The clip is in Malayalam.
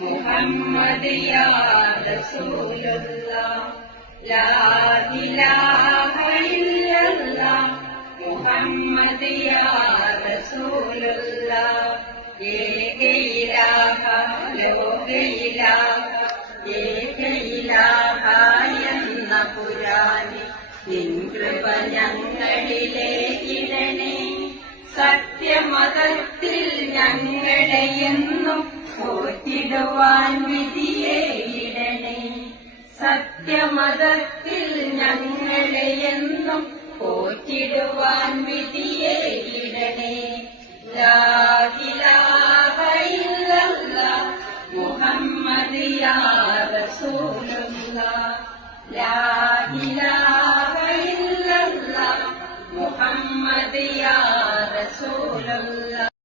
മുഹമ്മദ് യാ റസൂലുള്ളാഹ് ലാ ഇലാഹ ഇല്ലല്ലാഹ് മുഹമ്മദ് യാ റസൂലുള്ളാഹ് ഏക ഇലാഹ ലോക ഇലാഹ ഏക ഇലാഹ എന്ന പുരാനി നിൻ കൃപ ഞങ്ങളിലേക്കിടണേ സത്യമതത്തിൽ ഞങ്ങളെയെന്നും പോറ്റിടുവാൻ വിധിയേയിടണേ സത്യമതത്തിൽ ഞങ്ങളെയെന്നും പോറ്റിടുവാൻ വിധിയേയിടണേ